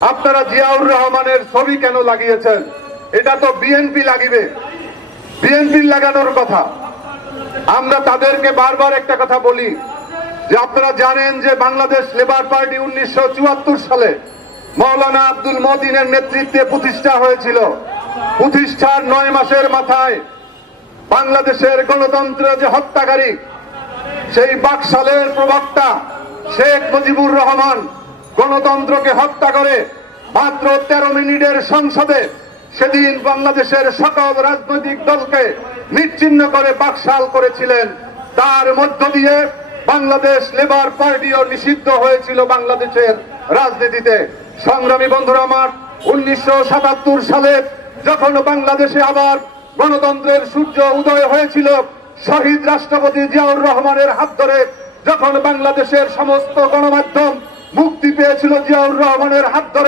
আপনারা জিয়াউর রহমানের ছবি কেন লাগিয়েছেন? এটা তো বিএনপি লাগিবে, বিএনপির লাগানোর কথা। আমরা তাদেরকে বারবার একটা কথা বলি যে আপনারা জানেন যে বাংলাদেশ লেবার পার্টি 1974 সালে মাওলানা আব্দুল মতিনের নেতৃত্বে প্রতিষ্ঠা হয়েছিল। প্রতিষ্ঠার 9 মাসের মাথায় বাংলাদেশের গণতন্ত্রের যে হত্যাকারী, সেই বাকশালের প্রবক্তা শেখ মুজিবুর রহমান গণতন্ত্রকে হত্যা করে মাত্র 13 মিনিটের সংসদে সেদিন বাংলাদেশের সকল রাজনৈতিক দলকে নিশ্চিহ্ন করে বাকশাল করেছিলেন। তার মধ্য দিয়ে বাংলাদেশ লেবার পার্টিও নিষিদ্ধ হয়েছিল বাংলাদেশের রাজনীতিতে। সংগ্রামী বন্ধুরা আমার, 1977 সালে যখন বাংলাদেশে আবার গণতন্ত্রের সূর্য উদয় হয়েছিল, শহীদ রাষ্ট্রপতি জিয়াউর রহমানের হাত ধরে যখন বাংলাদেশের সমস্ত গণমাধ্যম মুক্তি পেয়েছিল জিয়াউর রহমানের হাত ধরে,